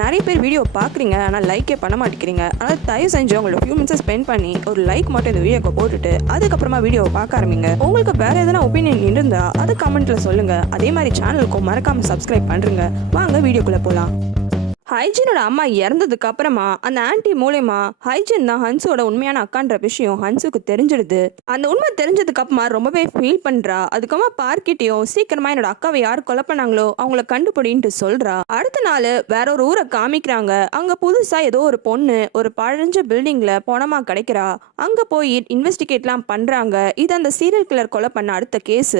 நிறைய பேர் வீடியோ பார்க்குறீங்க, ஆனால் லைக்கே பண்ண மாட்டேங்கிறீங்க. ஆனால் தயவு செஞ்சு உங்களோட ஃபியூ மினிட்ஸ் ஸ்பெண்ட் பண்ணி ஒரு லைக் மட்டும் இந்த வீடியோக்கு போட்டுட்டு அதுக்கப்புறமா வீடியோவை பார்க்க ஆரம்பிங்க. உங்களுக்கு வேற எதனா ஒப்பீனியன் இருந்தால் அதை கமெண்ட்ல சொல்லுங்க. அதே மாதிரி சேனலுக்கும் மறக்காம சப்ஸ்கிரைப் பண்ணுங்க. வாங்க வீடியோக்குள்ள போகலாம். ஹைஜினோட அம்மா இறந்ததுக்கு அப்புறமா அந்த ஆன்டி மூலயமா ஹைஜின் தான் ஹன்ஸோட உண்மையான அக்கான்ற விஷயம் ஹன்ஸுக்கு தெரிஞ்சிடுது. அந்த உண்மை தெரிஞ்சதுக்கு அப்புறமா ரொம்பவே ஃபீல் பண்றா. அதுக்கப்புறமா பார்க்கிட்டையும் சீக்கிரமா என்னோட அக்காவை யார் கொலை பண்ணாங்களோ அவங்கள கண்டுபிடின்ட்டு சொல்றா. அடுத்த நாள் வேற ஒரு ஊரை காமிக்கிறாங்க. அங்க புதுசா ஏதோ ஒரு பொண்ணு ஒரு பழஞ்ச பில்டிங்ல பணமா கிடைக்கிறா. அங்க போய் இன்வெஸ்டிகேட்லாம் பண்றாங்க. இது அந்த சீரியல் கில்லர் கொலை பண்ண அடுத்த கேஸ்.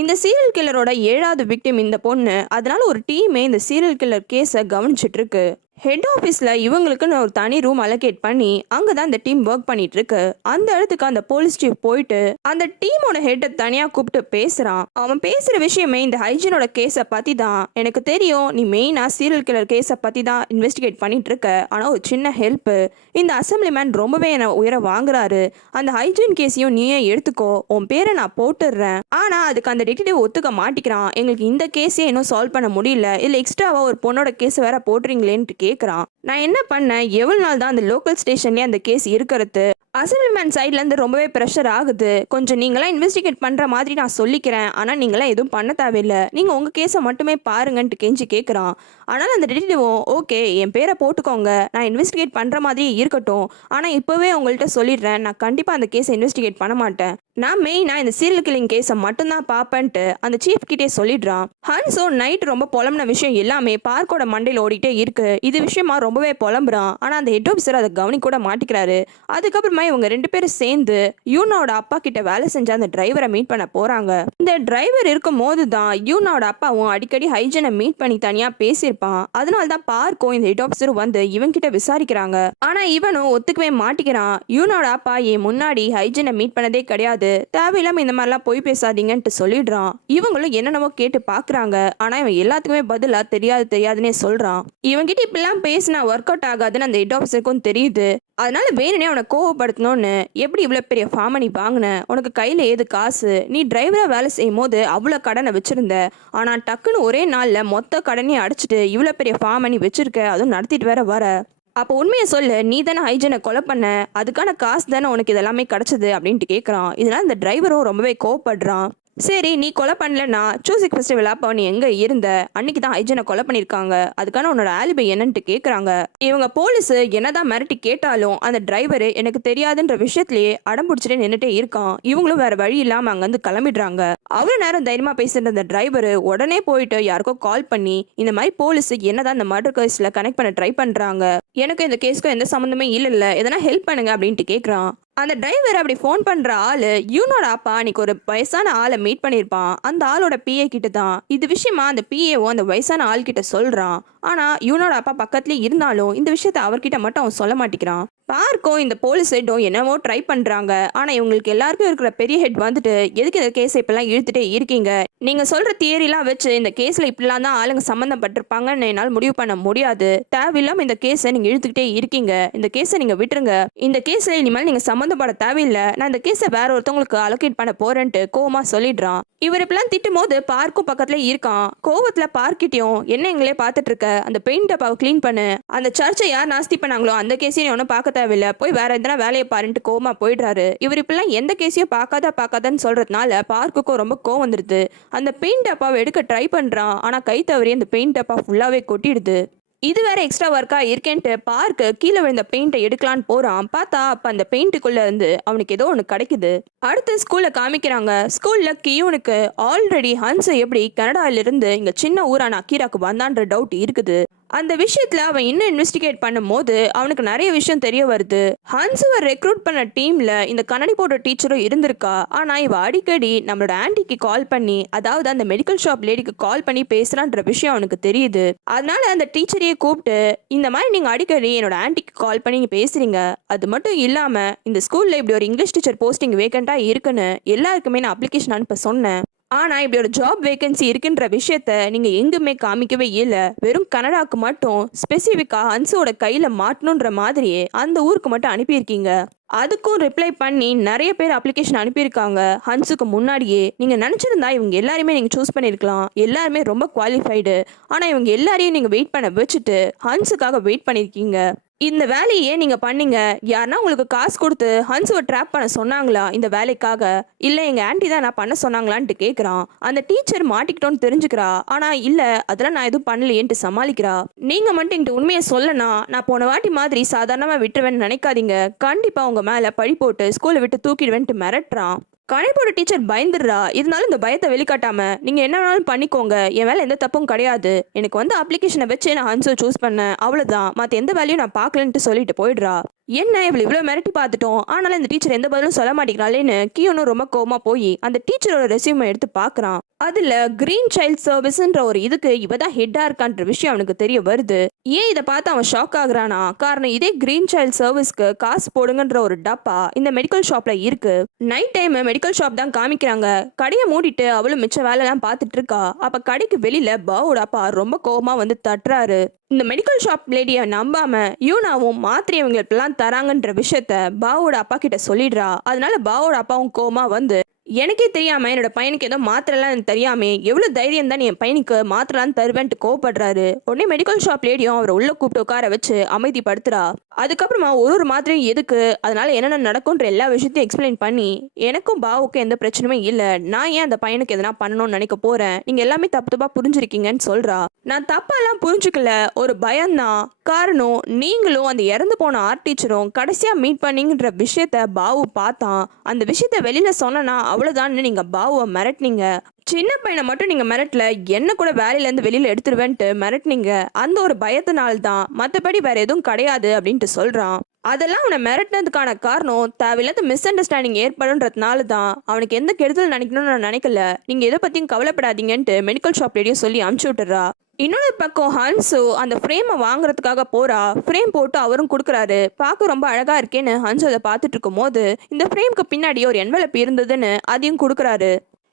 இந்த சீரியல் கில்லரோட 7வது விக்டிம் இந்த பொண்ணு. அதனால ஒரு டீமே இந்த சீரியல் கில்லர் கேஸை கவனிச்சிட்டு இருக்கு. ஹெட் ஆஃபீஸில் இவங்களுக்குன்னு ஒரு தனி ரூம் அலோகேட் பண்ணி அங்கே தான் இந்த டீம் ஒர்க் பண்ணிட்டு இருக்கு. அந்த இடத்துக்கு அந்த போலீஸ் சீஃப் போயிட்டு அந்த டீமோட ஹெட்டை தனியாக கூப்பிட்டு பேசுகிறான். அவன் பேசுகிற விஷயமே இந்த ஹைஜினோட கேஸை பற்றி தான். எனக்கு தெரியும் நீ மெயினாக சீரியல் கில்லர் கேஸை பற்றி தான் இன்வெஸ்டிகேட் பண்ணிட்டு இருக்க. ஆனால் ஒரு சின்ன ஹெல்ப்பு, இந்த அசம்பிளிமேன் ரொம்பவே என்னை உயர வாங்குறாரு. அந்த ஹைஜின் கேஸையும் நீயே எடுத்துக்கோ, உன் பேரை நான் போட்டுடுறேன். ஆனால் அதுக்கு அந்த டிடெக்டிவ் ஒத்துக்க மாட்டிக்கிறான். எங்களுக்கு இந்த கேஸையே இன்னும் சால்வ் பண்ண முடியல, இல்லை எக்ஸ்ட்ராவாக ஒரு பொண்ணோட கேஸ் வேற போட்டுறீங்களேன்ட்டு கேட்குறான். நான் என்ன பண்ணேன், எவ்வளவு நாள் தான் அந்த லோக்கல் ஸ்டேஷன்லேயே அந்த கேஸ் இருக்கிறது. அசம்பிளிமேன் சைட்லேருந்து ரொம்பவே ப்ரெஷர் ஆகுது. கொஞ்சம் நீங்களாம் இன்வெஸ்டிகேட் பண்ணுற மாதிரி நான் சொல்லிக்கிறேன், ஆனால் நீங்களாம் எதுவும் பண்ண தேவையில்லை, நீங்கள் உங்கள் கேஸை மட்டுமே பாருங்கன்ட்டு கெஞ்சி கேட்குறான். ஆனால் அந்த டிடெக்டிவும் ஓகே என் பேரை போட்டுக்கோங்க, நான் இன்வெஸ்டிகேட் பண்ணுற மாதிரி இருக்கட்டும், ஆனால் இப்போவே உங்கள்கிட்ட சொல்லிடுறேன், நான் கண்டிப்பாக அந்த கேஸை இன்வெஸ்டிகேட் பண்ண மாட்டேன், நான் மெயினாக இந்த சீரியல் கில்லிங் கேஸை மட்டும்தான் பார்ப்பேன்ட்டு அந்த சீஃப் கிட்டே சொல்லிடுறான். ஹன்ஸோ நைட் ரொம்ப புலம்புன விஷயம் எல்லாமே பார்க்கோட மண்டையில் ஓடிட்டே இருக்கு. இது விஷயமா ரொம்பவே புலம்புறான். ஆனால் அந்த ஹெட் ஆஃபீஸர் அதை கவனிக்கூட மாட்டிக்கிறாரு. அதுக்கப்புறமா இவங்க 2 பேரும் சேர்ந்து யூனாவோட அப்பா கிட்ட வேலை செஞ்ச அந்த டிரைவரை மீட் பண்ண போறாங்க. இந்த டிரைவர் இருக்கும் போது தான் யூனாவோட அப்பாவும் அடிக்கடி ஹைஜனை மீட் பண்ணி தனியா பேசியிருப்பான். அதனால தான் பார்க்கும் இந்த ஹெட் ஆஃபீஸரும் வந்து இவன் கிட்ட விசாரிக்கிறாங்க. ஆனா இவனும் ஒத்துக்கவே மாட்டிக்கிறான். யூனாவோட அப்பா என் முன்னாடி ஹைஜனை மீட் பண்ணதே கிடையாது, தேவையில்லாம இந்த மாதிரிலாம் போய் பேசாதீங்கன்ட்டு சொல்லிடுறான். இவங்களும் என்னென்னவோ கேட்டு பாக்குறாங்க. ஆனா இவன் எல்லாத்துக்குமே பதிலா தெரியாதுன்னே சொல்றான். இவன்கிட்ட இப்பெல்லாம் பேசினா ஒர்க் அவுட் ஆகாதுன்னு அந்த ஹெட் ஆஃபீஸருக்கும் தெரியுது. அதனால வேணுனே அவனை கோவப்படுத்தணும்னு, எப்படி இவ்வளோ பெரிய ஃபார்மை நீ வாங்கின, உனக்கு கையில் ஏது காசு, நீ டிரைவராக வேலை செய்யும் போது அவ்வளோ கடனை வச்சிருந்த, ஆனால் டக்குன்னு ஒரே நாளில் மொத்த கடனையும் அடிச்சுட்டு இவ்வளோ பெரிய ஃபார்மை நீ வச்சிருக்க, அதுவும் நடத்திட்டு வர. அப்போ உண்மையை சொல்லு, நீ தானே ஹைஜனை கொலை பண்ண, அதுக்கான காசு தானே உனக்கு இதெல்லாமே கிடைச்சது அப்படின்ட்டு கேட்குறான். இதனால இந்த டிரைவரும் ரொம்பவே கோவப்படுறான். சரி நீ கொலை பண்ணலன்னா சூசிக் ஃபெஸ்டிவல் அப்போ நீ எங்கே இருந்த, அன்னைக்கு தான் ஹைஜனை கொலை பண்ணியிருக்காங்க, அதுக்கான உன்னோட ஆலிபை என்னன்ட்டு கேட்குறாங்க. இவங்க போலீஸ் என்னதான் மிரட்டி கேட்டாலும் அந்த டிரைவர் எனக்கு தெரியாதுன்ற விஷயத்திலேயே அடம்பிடிச்சிட்டே நின்றுட்டே இருக்கான். இவங்களும் வேற வழி இல்லாமல் அங்கேருந்து கிளம்பிடுறாங்க. அவ்வளோ நேரம் தைரியமாக பேசுகிற அந்த டிரைவர் உடனே போயிட்டு யாருக்கோ கால் பண்ணி இந்த மாதிரி போலீஸ் என்னதான் இந்த மர்டர் கேஸில் கனெக்ட் பண்ண ட்ரை பண்ணுறாங்க, எனக்கு இந்த கேஸ்க்கும் எந்த சம்மந்தமே இல்லை, எதனா ஹெல்ப் பண்ணுங்க அப்படின்ட்டு கேட்குறான். அந்த டிரைவர் அப்படி ஃபோன் பண்ணுற ஆள் யூனோட அப்பா அன்னைக்கு ஒரு வயசான ஆளை மீட் பண்ணியிருப்பான். அந்த ஆளோட பிஏ கிட்ட தான் இது விஷயமா அந்த பிஏவும் அந்த வயசான ஆள் கிட்ட சொல்கிறான். ஆனால் யூனோட அப்பா பக்கத்துலேயே இருந்தாலும் இந்த விஷயத்த அவர்கிட்ட மட்டும் அவன் சொல்ல மாட்டேங்கிறான். பார்க்கும் இந்த போலீஸ் ஹெட்டும் என்னவோ ட்ரை பண்ணுறாங்க. ஆனால் இவங்களுக்கு எல்லாருக்கும் இருக்கிற பெரிய ஹெட் வந்துட்டு எதுக்கு இந்த கேஸை இப்பெல்லாம் இழுத்துட்டே இருக்கீங்க, நீங்கள் சொல்கிற தியரிலாம் வச்சு இந்த கேஸில் இப்படிலாம் தான் ஆளுங்க சம்மந்தப்பட்டிருப்பாங்கன்னு என்னால் முடிவு பண்ண முடியாது, தேவையில்லாமல் இந்த கேஸை நீங்கள் இழுத்துக்கிட்டே இருக்கீங்க, இந்த கேஸை நீங்கள் விட்டுருங்க, இந்த கேஸில் இனிமேல் நீங்கள் சம்மந்தப்பட தேவையில்லை, நான் இந்த கேஸை வேற ஒருத்தவங்களுக்கு அலோகேட் பண்ண போறேன்ட்டு கோவமா சொல்லிடுறான். இவர் இப்பெல்லாம் திட்டும் போது பார்க்கும் பக்கத்துல இருக்கான். கோவத்துல பார்க்கிட்டையும் என்ன எங்களே பார்த்துட்டு இருக்க, அந்த பெயிண்ட் டப்பாவை கிளீன் பண்ணு, அந்த சர்ச்சை யார் நாஸ்தி பண்ணாங்களோ அந்த கேஸையும் ஒன்றும் பார்க்க தேவையில்லை, போய் வேற எதனா வேலையை பாருன்ட்டு கோவமா போயிடுறாரு. இவர் இப்பெல்லாம் எந்த கேஸையும் பார்க்காதான்னு சொல்றதுனால பார்க்குக்கும் ரொம்ப கோவம் வந்துடுது. அந்த பெயிண்ட் டப்பாவை எடுக்க ட்ரை பண்றான். ஆனா கை தவறி அந்த பெயிண்ட் டப்பா ஃபுல்லாவே கொட்டிடுது. இது வேற எக்ஸ்ட்ரா ஒர்க்கா இருக்கேன்ட்டு பார்க்கு கீழே விழுந்த பெயிண்டை எடுக்கலான்னு போறான். பார்த்தா அப்ப அந்த பெயிண்ட்டுக்குள்ள இருந்து அவனுக்கு ஏதோ ஒன்று கிடைக்குது. அடுத்து ஸ்கூல்ல காமிக்கிறாங்க. ஸ்கூல்ல கியூனுக்கு ஆல்ரெடி ஹன்ஸ் எப்படி கனடாவிலிருந்து இங்க சின்ன ஊரான அக்கீராக்கு வந்தான்ற டவுட் இருக்குது. அந்த விஷயத்துல அவன் இன்னும் இன்வெஸ்டிகேட் பண்ணும் போது அவனுக்கு நிறைய விஷயம் தெரிய வருது. ஹன்ஸுவை ரெக்ரூட் பண்ண டீம்ல இந்த கண்ணாடி போட்ட டீச்சரும் இருந்திருக்கா. ஆனா இவ அடிக்கடி நம்மளோட ஆன்டிக்கு கால் பண்ணி, அதாவது அந்த மெடிக்கல் ஷாப் லேடிக்கு கால் பண்ணி பேசுறான்ற விஷயம் அவனுக்கு தெரியுது. அதனால அந்த டீச்சரையே கூப்பிட்டு இந்த மாதிரி நீங்க அடிக்கடி என்னோட ஆன்டிக்கு கால் பண்ணி பேசுறீங்க, அது மட்டும் இல்லாம இந்த ஸ்கூல்ல இப்படி ஒரு இங்கிலீஷ் டீச்சர் போஸ்டிங் வேகண்டா இருக்குன்னு எல்லாருக்குமே நான் அப்ளிகேஷன் அனுப்ப சொன்னேன். ஆனா இப்படி ஒரு ஜாப் வேகன்சி இருக்குன்ற விஷயத்த நீங்க எங்குமே காமிக்கவே இல்லை, வெறும் கனடாக்கு மட்டும் ஸ்பெசிஃபிக்கா ஹன்ஸோட கையில மாட்டணுன்ற மாதிரியே அந்த ஊருக்கு மட்டும் அனுப்பியிருக்கீங்க. அதுக்கும் ரிப்ளை பண்ணி நிறைய பேர் அப்ளிகேஷன் அனுப்பியிருக்காங்க ஹன்ஸுக்கு முன்னாடியே. நீங்கள் நினச்சிருந்தா இவங்க எல்லாருமே நீங்கள் சூஸ் பண்ணியிருக்கலாம். எல்லாருமே ரொம்ப குவாலிஃபைடு. ஆனால் இவங்க எல்லாரையும் நீங்கள் வெயிட் பண்ண வச்சுட்டு ஹன்ஸுக்காக வெயிட் பண்ணியிருக்கீங்க. இந்த வேலையே நீங்க பண்ணீங்க. யாருன்னா உங்களுக்கு காசு கொடுத்து ஹன்ஸுவை ட்ராப் பண்ண சொன்னாங்களா இந்த வேலைக்காக? இல்ல எங்க ஆன்ட்டி தான் நான் பண்ண சொன்னாங்களான்ட்டு கேக்குறான். அந்த டீச்சர் மாட்டிக்கிட்டோன்னு தெரிஞ்சுக்கிறா. ஆனா இல்ல அதெல்லாம் நான் எதுவும் பண்ணலையேன்ட்டு சமாளிக்கிறா. நீங்க மட்டும் என்கிட்ட உண்மையை சொல்லனா நான் போன வாட்டி மாதிரி சாதாரணமா விட்டுருவேன்னு நினைக்காதீங்க. கண்டிப்பா உங்க மேல பழி போட்டு ஸ்கூலை விட்டு தூக்கிடுவேன்ட்டு மிரட்டுறான். கணிப்போட டீச்சர் பயந்துடுறா. இருந்தாலும் இந்த பயத்தை வெளிக்காட்டாம நீங்க என்ன வேணாலும் பண்ணிக்கோங்க, என் வேலை எந்த தப்பும் கிடையாது, எனக்கு வந்து அப்ளிகேஷனை வச்சு நான் ஹன்ஸை சூஸ் பண்ணேன், அவ்வளவுதான், மற்ற எந்த வேலையும் நான் பார்க்கலன்ட்டு சொல்லிட்டு போயிடுறா. என்ன இவ்வளோ மிரட்டி பார்த்துட்டோம், ஆனாலும் இந்த டீச்சர் எந்த பதிலும் சொல்ல மாட்டேங்கிறாளேன்னு கியோனும் ரொம்ப கோவமா போய் அந்த டீச்சரோட ரெஸ்யூமை எடுத்து பார்க்குறான். அதுல கிரீன் சைல்ட் சர்வீஸ்ன்ற ஒரு இதுக்கு இவ தான் ஹெட்டா இருக்கான்ற விஷயம் அவனுக்கு தெரிய வருது. ஏன் இதை பார்த்து அவன் ஷாக் ஆகுறானா? காரணம் இதே கிரீன் சைல்ட் சர்வீஸ்க்கு காசு போடுங்கன்ற ஒரு டப்பா இந்த மெடிக்கல் ஷாப்ல இருக்கு. நைட் டைம் மெடிக்கல் ஷாப் தான் காமிக்கிறாங்க. கடையை மூடிட்டு அவளும் மிச்ச வேலைலாம் பார்த்துட்டு இருக்கா. அப்ப கடைக்கு வெளியில பாவோட அப்பா ரொம்ப கோவமா வந்து தட்டுறாரு. இந்த மெடிக்கல் ஷாப் லேடியை நம்பாம யூனாவும் மாத்திரை இவங்களுக்கெல்லாம் தராங்கன்ற விஷயத்த பாவோட அப்பா கிட்ட சொல்லிடுறா. அதனால பாவோட அப்பாவும் கோவமா வந்து, எனக்கே தெரியாம என்னோட பையனுக்கு ஏதோ மாத்திரலாம் தெரியாம எவ்வளவு தைரியம் தான் என் பையனுக்கு மாத்திரலாம் தருவேன்ட்டு கோவப்படுறாரு. உடனே மெடிக்கல் ஷாப் லேடியும் அவரை உள்ள கூப்பிட்டு உட்கார வச்சு அமைதிப்படுத்துறா. அதுக்கப்புறமா ஒரு மாத்திரையும் எதுக்கு, அதனால என்னென்ன நடக்கும்ன்ற எல்லா விஷயத்தையும் எக்ஸ்பிளைன் பண்ணி, எனக்கும் பாவுக்கும் எந்த பிரச்சனையுமே இல்லை, நான் ஏன் அந்த பையனுக்கு எதனா பண்ணணும்னு நினைக்க போறேன், நீங்க எல்லாமே தப்பு தப்பா புரிஞ்சிருக்கீங்கன்னு சொல்றா. நான் தப்பாலாம் புரிஞ்சுக்கல, ஒரு பயம்தான். காரணம் நீங்களும் அந்த இறந்து போன ஆர்ட் டீச்சரும் கடைசியா மீட் பண்ணீங்கன்ற விஷயத்த பாவு பார்த்தான். அந்த விஷயத்த வெளியில சொன்னா அவ்வளவுதான்னு நீங்க பாவுவை மிரட்டினீங்க. சின்ன பையனை மட்டும் நீங்க மிரட்டல, என்ன கூட வேலையில இருந்து வெளியில எடுத்துருவேன்ட்டு மிரட்டினீங்க. அந்த ஒரு பயத்தினால்தான், மற்றபடி வேற எதுவும் கிடையாது அப்படின்ட்டு சொல்றான். அதெல்லாம் அவனை மிரட்டினதுக்கான காரணம் தேவையில்லாத மிஸ் அண்டர்ஸ்டாண்டிங் ஏற்படுன்றதுனால தான். அவனுக்கு எந்த கெடுதல் நினைக்கணும்னு நான் நினைக்கல, நீங்க எதை பத்தியும் கவலைப்படாதீங்கன்ட்டு மெடிக்கல் ஷாப் லேடியும் சொல்லி அனுப்பிச்சு விட்டுறா. இன்னொரு பக்கம் ஹன்சு அந்த ஃப்ரேமை வாங்குறதுக்காக போறா. ஃப்ரேம் போட்டு அவரும் கொடுக்குறாரு. பார்க்க ரொம்ப அழகா இருக்கேன்னு ஹன்சு அதை பார்த்துட்டு இருக்கும் போது இந்த ஃப்ரேம்க்கு பின்னாடி ஒரு என்வலப் இருந்ததுன்னு அதையும் கொடுக்குறாரு.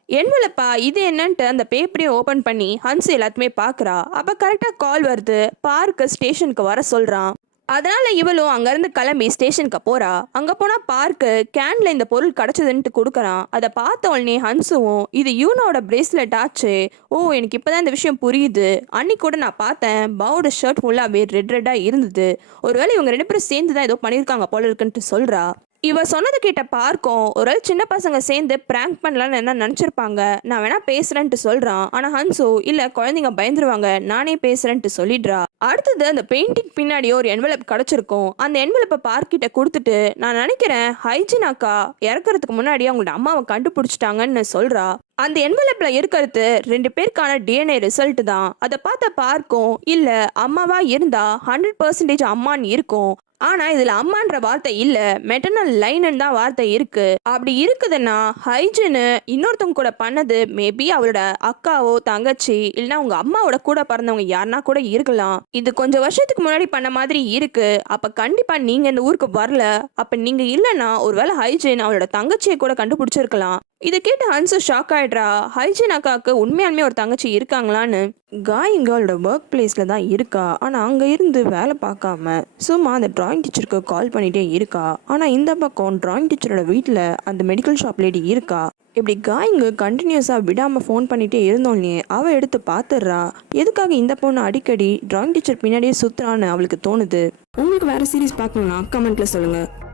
என்வலப்பா இது என்னன்ட்டு அந்த பேப்பரையும் ஓப்பன் பண்ணி ஹன்சு எல்லாத்தையுமே பார்க்குறா. அப்போ கரெக்டாக கால் வருது. பார்க்கு ஸ்டேஷனுக்கு வர சொல்கிறான். அதனால இவளும் அங்கேருந்து கிளம்பி ஸ்டேஷனுக்கு போறா. அங்கே போனால் பார்க்கு கேன்ல இந்த பொருள் கிடச்சதுன்ட்டு கொடுக்குறான். அதை பார்த்த உடனே ஹன்சுவும், இது யூனோட பிரேஸ்லெட் ஆச்சு, ஓ எனக்கு இப்போதான் இந்த விஷயம் புரியுது, அன்னைக்கு கூட நான் பார்த்தேன் பாவோட ஷர்ட் ஃபுல்லாகவே ரெட் ரெட்டாக இருந்தது, ஒருவேளை இவங்க 2 பேரும் சேர்ந்து தான் ஏதோ பண்ணியிருக்காங்க போல இருக்குன்ட்டு சொல்கிறா. இவ சொன்னது கேட்ட பார்க்கும், ஒரு சின்ன பசங்க சேர்ந்து பிராங்க் பண்ணலான்னு என்ன நினச்சிருப்பாங்க, நான் வேணா பேசுறேன்ட்டு சொல்றான். ஆனால் ஹன்சு இல்லை குழந்தைங்க பயந்துருவாங்க, நானே பேசுறேன்ட்டு சொல்லிடுறா. அடுத்தது அந்த பெயிண்டிங் பின்னாடி ஒரு என்வலப் கிடச்சிருக்கும். அந்த என்வலப்பை பார்க்கிட்ட கொடுத்துட்டு, நான் நினைக்கிறேன் ஹைஜின் அக்கா இறக்குறதுக்கு முன்னாடி அவங்களோட அம்மாவை கண்டுபிடிச்சிட்டாங்கன்னு சொல்றா. அந்த என்வலப்ல இருக்கிறது 2 பேருக்கான டிஎன்ஏ ரிசல்ட் தான். அதை பார்த்த பார்க்கும், இல்லை அம்மாவா இருந்தா 100% அம்மான்னு இருக்கும். ஆனா இதுல அம்மான்ற வார்த்தை இல்ல, மெட்டர்னல் லைன்னு தான் வார்த்தை இருக்கு. அப்படி இருக்குதுன்னா ஹைஜின்னு இன்னொருத்தவங்க கூட பண்ணது மேபி அவளோட அக்காவோ தங்கச்சி இல்லைன்னா உங்க அம்மாவோட கூட பிறந்தவங்க யாருன்னா கூட இருக்கலாம். இது கொஞ்சம் வருஷத்துக்கு முன்னாடி பண்ண மாதிரி இருக்கு. அப்ப கண்டிப்பா நீங்க இந்த ஊருக்கு வரல. அப்ப நீங்க இல்லைன்னா ஒருவேளை ஹைஜின் அவளோட தங்கச்சியை கூட கண்டுபிடிச்சிருக்கலாம். இதை கேட்டு ஹன்சு ஷாக் ஆயிடுறா. ஹைஜின் அக்காவுக்கு உண்மையாலுமே ஒரு தங்கச்சி இருக்காங்களான்னு. காய் கேர்ளோட ஒர்க் பிளேஸில் தான் இருக்கா. ஆனால் அங்கே இருந்து வேலை பார்க்காம சும்மா அந்த டிராயிங் டீச்சருக்கு கால் பண்ணிகிட்டே இருக்கா. ஆனால் இந்த பக்கம் டிராயிங் டீச்சரோட வீட்டில் அந்த மெடிக்கல் ஷாப் லேடி இருக்கா. இப்படி காய்ங்க கண்டினியூஸாக விடாமல் ஃபோன் பண்ணிகிட்டே இருந்தோன்னே அவள் எடுத்து பார்த்துடுறா. எதுக்காக இந்த பொண்ணு அடிக்கடி டிராயிங் டீச்சர் பின்னாடியே சுற்றுறான்னு அவளுக்கு தோணுது. உங்களுக்கு வேறு சீரீஸ் பார்க்கணும்னா கமெண்ட்டில் சொல்லுங்கள்.